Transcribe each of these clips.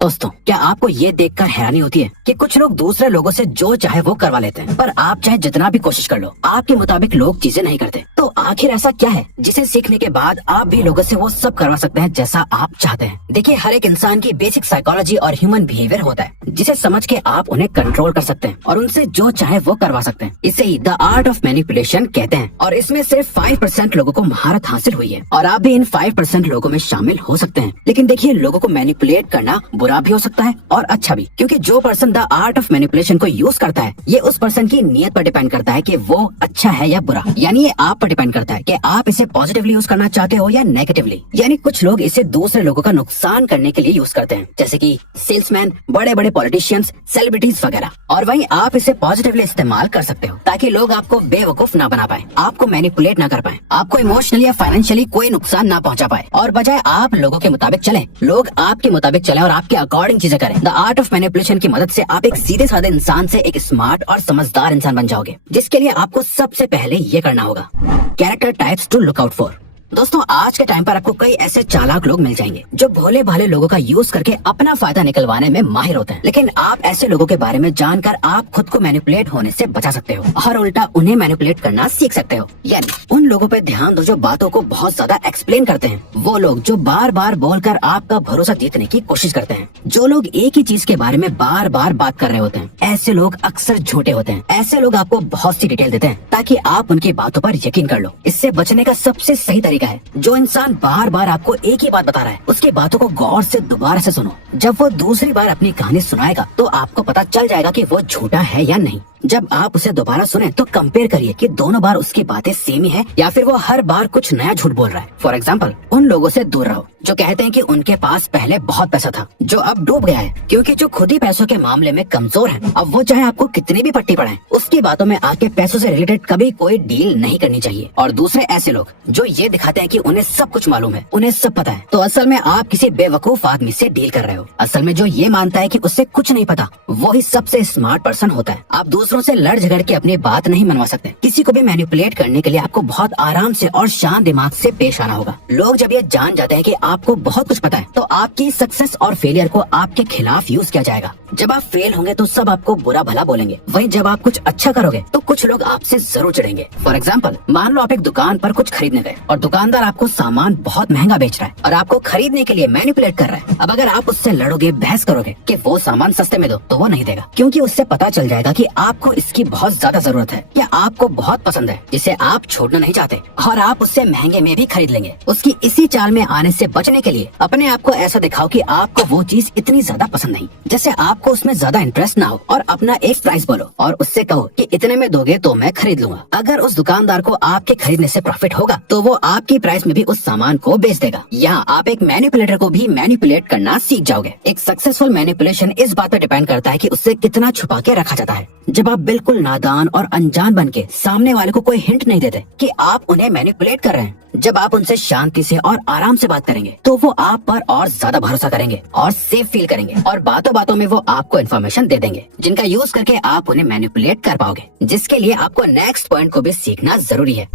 दोस्तों, क्या आपको ये देखकर हैरानी होती है कि कुछ लोग दूसरे लोगों से जो चाहे वो करवा लेते हैं, पर आप चाहे जितना भी कोशिश कर लो, आपके मुताबिक लोग चीजें नहीं करते। तो आखिर ऐसा क्या है जिसे सीखने के बाद आप भी लोगों से वो सब करवा सकते हैं जैसा आप चाहते हैं? देखिए, हर एक इंसान की बेसिक साइकोलॉजी और ह्यूमन बिहेवियर होता है जिसे समझ के आप उन्हें कंट्रोल कर सकते हैं और उनसे जो चाहे वो करवा सकते हैं। इसे ही द आर्ट ऑफ मैनिपुलेशन कहते हैं और इसमें सिर्फ 5% लोगों को महारत हासिल हुई है और आप भी इन 5% लोगों में शामिल हो सकते हैं। लेकिन देखिए, लोगों को मैनिपुलेट करना बुरा भी हो सकता है और अच्छा भी, क्योंकि जो person the art of manipulation को यूज करता है, ये उस पर्सन की नीयत पर डिपेंड करता है कि वो अच्छा है या बुरा। यानी ये आप पर डिपेंड करता है कि आप इसे पॉजिटिवली यूज करना चाहते हो या नेगेटिवली। यानी कुछ लोग इसे दूसरे लोगों का नुकसान करने के लिए यूज करते हैं, जैसे कि सेल्समैन, बड़े बड़े पॉलिटिशियंस, सेलिब्रिटीज वगैरह। और वहीं आप इसे पॉजिटिवली इस्तेमाल कर सकते हो ताकि लोग आपको बेवकूफ ना बना पाए, आपको मैनिपुलेट ना कर पाए, आपको इमोशनली या फाइनेंशियली कोई नुकसान ना पहुंचा पाए, और बजाय आप लोगों के मुताबिक चले, लोग आपके मुताबिक चले और आपके अकॉर्डिंग चीजें करें। द आर्ट ऑफ मैनिपुलेशन की मदद से आप एक सीधे साधे इंसान से एक स्मार्ट और समझदार इंसान बन जाओगे, जिसके लिए आपको सबसे पहले ये करना होगा। Character types to look out for. दोस्तों, आज के टाइम पर आपको कई ऐसे चालाक लोग मिल जाएंगे जो भोले भाले लोगों का यूज करके अपना फायदा निकलवाने में माहिर होते हैं। लेकिन आप ऐसे लोगों के बारे में जानकर आप खुद को मैनिपुलेट होने से बचा सकते हो और उल्टा उन्हें मैनिपुलेट करना सीख सकते हो। यानी उन लोगों पे ध्यान दो जो बातों को बहुत ज्यादा एक्सप्लेन करते हैं, वो लोग जो बार बार बोलकर आपका भरोसा जीतने की कोशिश करते हैं, जो लोग एक ही चीज के बारे में बार बार बात कर रहे होते हैं। ऐसे लोग अक्सर झूठे होते हैं। ऐसे लोग आपको बहुत सी डिटेल देते हैं ताकि आप उनकी बातों पर यकीन कर लो। इससे बचने का सबसे सही तरीका है, जो इंसान बार बार आपको एक ही बात बता रहा है, उसकी बातों को गौर से दोबारा से सुनो। जब वो दूसरी बार अपनी कहानी सुनाएगा तो आपको पता चल जाएगा कि वो झूठा है या नहीं। जब आप उसे दोबारा सुने तो कंपेयर करिए कि दोनों बार उसकी बातें सेम ही है या फिर वो हर बार कुछ नया झूठ बोल रहा है। फॉर एग्जाम्पल, उन लोगों से दूर रहो जो कहते हैं कि उनके पास पहले बहुत पैसा था जो अब डूब गया है, क्योंकि जो खुद ही पैसों के मामले में कमजोर है, अब वो चाहे आपको कितनी भी पट्टी पड़ाए, उसकी बातों में आके पैसों से रिलेटेड कभी कोई डील नहीं करनी चाहिए। और दूसरे ऐसे लोग जो ये दिखाते हैं कि उन्हें सब कुछ मालूम है, उन्हें सब पता है, तो असल में आप किसी बेवकूफ आदमी से डील कर रहे हो। असल में जो ये मानता है कि उससे कुछ नहीं पता, वो ही सबसे स्मार्ट पर्सन होता है। आप दूसरों से लड़ झगड़ के अपनी बात नहीं मनवा सकते। किसी को भी मैनिपुलेट करने के लिए आपको बहुत आराम से और शांत दिमाग से पेश आना होगा। लोग जब ये जान जाते हैं कि आपको बहुत कुछ पता है, तो आपकी सक्सेस और फेलियर को आपके खिलाफ यूज किया जाएगा। जब आप फेल होंगे तो सब आपको बुरा भला बोलेंगे, वहीं जब आप कुछ अच्छा करोगे तो कुछ लोग आपसे जरूर चिढ़ेंगे। फॉर एग्जाम्पल, मान लो आप एक दुकान पर कुछ खरीदने गए और दुकानदार आपको सामान बहुत महंगा बेच रहा है और आपको खरीदने के लिए मैनिपुलेट कर रहा है। अब अगर आप उससे लड़ोगे, बहस करोगे कि वो सामान सस्ते में दो, तो वो नहीं देगा, क्योंकि उससे पता चल जाएगा कि आपको इसकी बहुत ज्यादा जरूरत है या आपको बहुत पसंद है, जिसे आप छोड़ना नहीं चाहते, और आप उससे महंगे में भी खरीद लेंगे। उसकी इसी चाल में आने से बचने के लिए अपने आप को ऐसा दिखाओ कि आपको वो चीज इतनी ज्यादा पसंद नहीं, जैसे आपको उसमें ज्यादा इंटरेस्ट ना हो, और अपना एक प्राइस बोलो और उससे कहो कि इतने में दोगे तो मैं खरीद लूंगा। अगर उस दुकानदार को आपके खरीदने से प्रॉफिट होगा तो वो आपकी प्राइस में भी उस सामान को बेच देगा। यहाँ आप एक मैनिपुलेटर को भी मैनिपुलेट करना सीख जाओगे। एक सक्सेसफुल मैनिपुलेशन इस बात पर डिपेंड करता है कि उससे कितना छुपा के रखा जाता है। जब आप बिल्कुल नादान और अनजान बन के सामने वाले को कोई हिंट नहीं देते कि आप उन्हें मैनिपुलेट कर रहे हैं, जब आप उनसे शांति से और आराम से बात करेंगे तो वो आप पर और ज्यादा भरोसा करेंगे और सेफ फील करेंगे, और बातों बातों में वो आपको इन्फॉर्मेशन दे देंगे जिनका यूज करके आप उन्हें मैनिपुलेट कर पाओगे, जिसके लिए आपको नेक्स्ट पॉइंट को भी सीखना जरूरी है।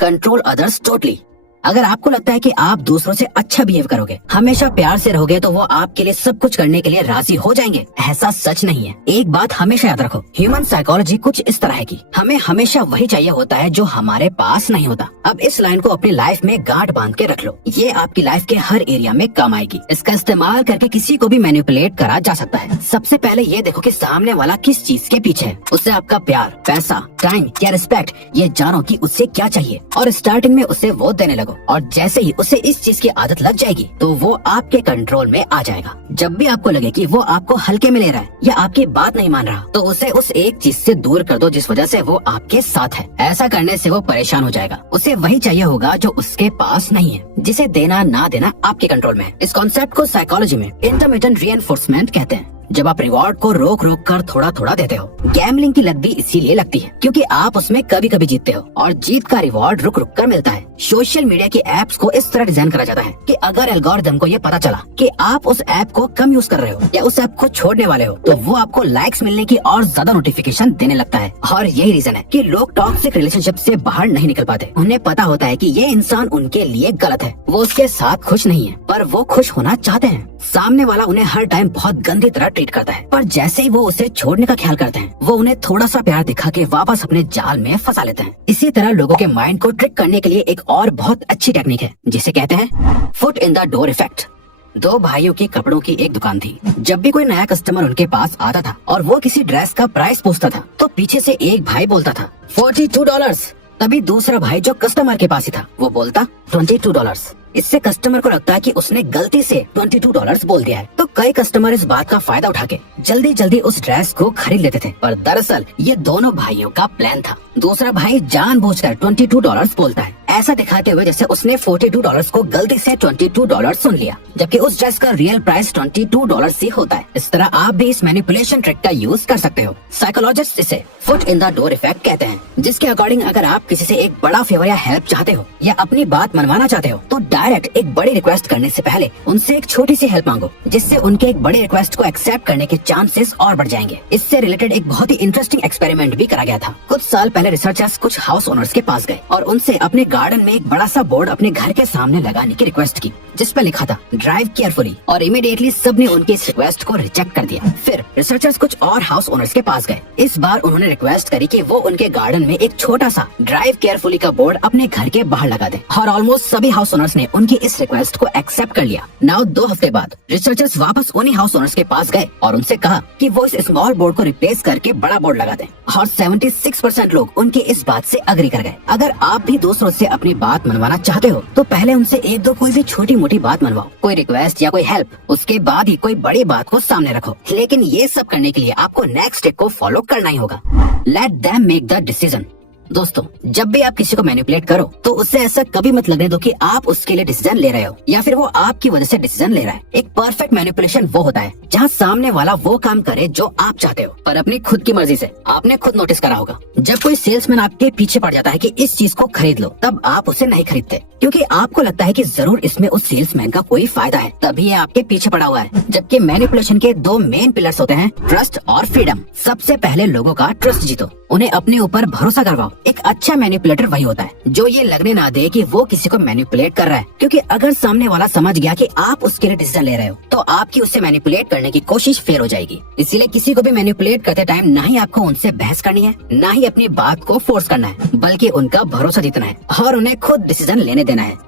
Control others totally. अगर आपको लगता है कि आप दूसरों से अच्छा बिहेव करोगे, हमेशा प्यार से रहोगे, तो वो आपके लिए सब कुछ करने के लिए राजी हो जाएंगे। ऐसा सच नहीं है। एक बात हमेशा याद रखो, ह्यूमन साइकोलॉजी कुछ इस तरह है कि हमें हमेशा वही चाहिए होता है जो हमारे पास नहीं होता। अब इस लाइन को अपनी लाइफ में गांठ बांध के रख लो, ये आपकी लाइफ के हर एरिया में काम आएगी। इसका इस्तेमाल करके किसी को भी मैनिपुलेट करा जा सकता है। सबसे पहले ये देखो कि सामने वाला किस चीज के पीछे है। उससे आपका प्यार, पैसा, टाइम या रिस्पेक्ट, ये जानो कि उससे क्या चाहिए और स्टार्टिंग में उसे वो देने लगो, और जैसे ही उसे इस चीज की आदत लग जाएगी तो वो आपके कंट्रोल में आ जाएगा। जब भी आपको लगे कि वो आपको हल्के में ले रहा है या आपकी बात नहीं मान रहा, तो उसे उस एक चीज से दूर कर दो जिस वजह से वो आपके साथ है। ऐसा करने से वो परेशान हो जाएगा। उसे वही चाहिए होगा जो उसके पास नहीं है, जिसे देना ना देना आपके कंट्रोल में है। इस कॉन्सेप्ट को साइकोलॉजी में इंटरमिटेंट रीइंफोर्समेंट कहते हैं। जब आप रिवॉर्ड को रोक रोक कर थोड़ा थोड़ा देते हो। गैम्बलिंग की लत भी इसीलिए लगती है क्योंकि आप उसमें कभी कभी जीतते हो और जीत का रिवॉर्ड रुक रुक कर मिलता है। सोशल मीडिया की एप्स को इस तरह डिजाइन करा जाता है कि अगर एल्गोरिथम को ये पता चला कि आप उस ऐप को कम यूज कर रहे हो या उस ऐप को छोड़ने वाले हो, तो वो आपको लाइक्स मिलने की और ज्यादा नोटिफिकेशन देने लगता है। और यही रीजन है कि लोग टॉक्सिक रिलेशनशिप से बाहर नहीं निकल पाते। उन्हें पता होता है कि ये इंसान उनके लिए गलत है, वो उसके साथ खुश नहीं है, पर वो खुश होना चाहते हैं। सामने वाला उन्हें हर टाइम बहुत गंदी तरह ट्रीट करता है, पर जैसे ही वो उसे छोड़ने का ख्याल करते हैं, वो उन्हें थोड़ा सा प्यार दिखा के वापस अपने जाल में फंसा लेते हैं। इसी तरह लोगों के माइंड को ट्रिक करने के लिए एक और बहुत अच्छी टेक्निक है जिसे कहते हैं foot in the door effect. दो भाइयों की कपड़ों की एक दुकान थी। जब भी कोई नया कस्टमर उनके पास आता था और वो किसी ड्रेस का प्राइस पूछता था, तो पीछे से एक भाई बोलता था $42। तभी दूसरा भाई जो कस्टमर के पास ही था वो बोलता $22। इससे कस्टमर को लगता है कि उसने गलती से $22 बोल दिया है। तो कई कस्टमर इस बात का फायदा उठा के जल्दी जल्दी उस ड्रेस को खरीद लेते थे, पर दरअसल ये दोनों भाइयों का प्लान था। दूसरा भाई जानबूझकर $22 बोलता है, ऐसा दिखाते हुए जैसे उसने $42 को गलती से $22 सुन लिया, जबकि उस ड्रेस का रियल प्राइस $22 ही होता है। इस तरह आप भी इस मैनिपुलेशन ट्रिक का यूज कर सकते हो। साइकोलॉजिस्ट इसे foot in the door effect कहते हैं, जिसके अकॉर्डिंग अगर आप किसी से एक बड़ा फेवर या हेल्प चाहते हो या अपनी बात मनवाना चाहते हो, तो डायरेक्ट एक बड़ी रिक्वेस्ट करने से पहले उनसे एक छोटी सी हेल्प मांगो, जिससे उनके एक बड़े रिक्वेस्ट को एक्सेप्ट करने के चांसेस और बढ़ जाएंगे। इससे रिलेटेड एक बहुत ही इंटरेस्टिंग एक्सपेरिमेंट भी करा गया था। कुछ साल पहले रिसर्चर्स कुछ हाउस ओनर्स के पास गए और उनसे अपने गार्डन में एक बड़ा सा बोर्ड अपने घर के सामने लगाने की रिक्वेस्ट की, जिस पर लिखा था ड्राइव केयरफुली, और इमीडिएटली सबने उनकी इस रिक्वेस्ट को रिजेक्ट कर दिया। फिर रिसर्चर्स कुछ और हाउस ओनर्स के पास गए। इस बार उन्होंने रिक्वेस्ट करी कि वो उनके गार्डन में एक छोटा सा ड्राइव केयरफुली का बोर्ड अपने घर के बाहर लगा दें, और ऑलमोस्ट सभी हाउस ओनर्स ने उनकी इस रिक्वेस्ट को एक्सेप्ट कर लिया। नाउ 2 हफ्ते बाद रिसर्चर्स वापस उन्हीं हाउस ओनर्स के पास गए और उनसे कहा कि वो इस स्मॉल बोर्ड को रिप्लेस करके बड़ा बोर्ड लगा दें, और 76% लोग उनकी इस बात से अग्री कर गए। अगर आप भी दूसरों से अपनी बात मनवाना चाहते हो तो पहले उनसे एक दो कोई भी छोटी मोटी बात मनवाओ, कोई रिक्वेस्ट या कोई हेल्प, उसके बाद ही कोई बड़ी बात को सामने रखो। लेकिन ये सब करने के लिए आपको नेक्स्ट स्टेप को फॉलो करना ही होगा। Let them make the decision. दोस्तों, जब भी आप किसी को मैनिपुलेट करो तो उससे ऐसा कभी मत लगने दो कि आप उसके लिए डिसीजन ले रहे हो या फिर वो आपकी वजह से डिसीजन ले रहा है। एक परफेक्ट मैनिपुलेशन वो होता है जहाँ सामने वाला वो काम करे जो आप चाहते हो, पर अपनी खुद की मर्जी से। आपने खुद नोटिस करा होगा, जब कोई सेल्समैन आपके पीछे पड़ जाता है कि इस चीज को खरीद लो, तब आप उसे नहीं खरीदते क्योंकि आपको लगता है कि जरूर इसमें उस सेल्समैन का कोई फायदा है, तभी ये आपके पीछे पड़ा हुआ है। जबकि मैनिपुलेशन के 2 मेन पिलर्स होते हैं, ट्रस्ट और फ्रीडम। सबसे पहले लोगों का ट्रस्ट जीतो, उन्हें अपने ऊपर भरोसा करवाओ। एक अच्छा मैनिपुलेटर वही होता है जो ये लगने ना दे कि वो किसी को मैनिपुलेट कर रहा है, क्योंकि अगर सामने वाला समझ गया कि आप उसके लिए डिसीजन ले रहे हो तो आपकी उससे मैनिपुलेट करने की कोशिश फेल हो जाएगी। इसीलिए किसी को भी मैनिपुलेट करते टाइम ना ही आपको उनसे बहस करनी है, ना ही अपनी बात को फोर्स करना है, बल्कि उनका भरोसा जीतना है और उन्हें खुद डिसीजन लेने देना है।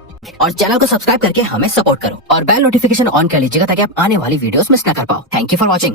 और चैनल को सब्सक्राइब करके हमें सपोर्ट करो और बेल नोटिफिकेशन ऑन कर लीजिएगा ताकि आप आने वाली वीडियोस मिस ना कर पाओ। Thank you for watching.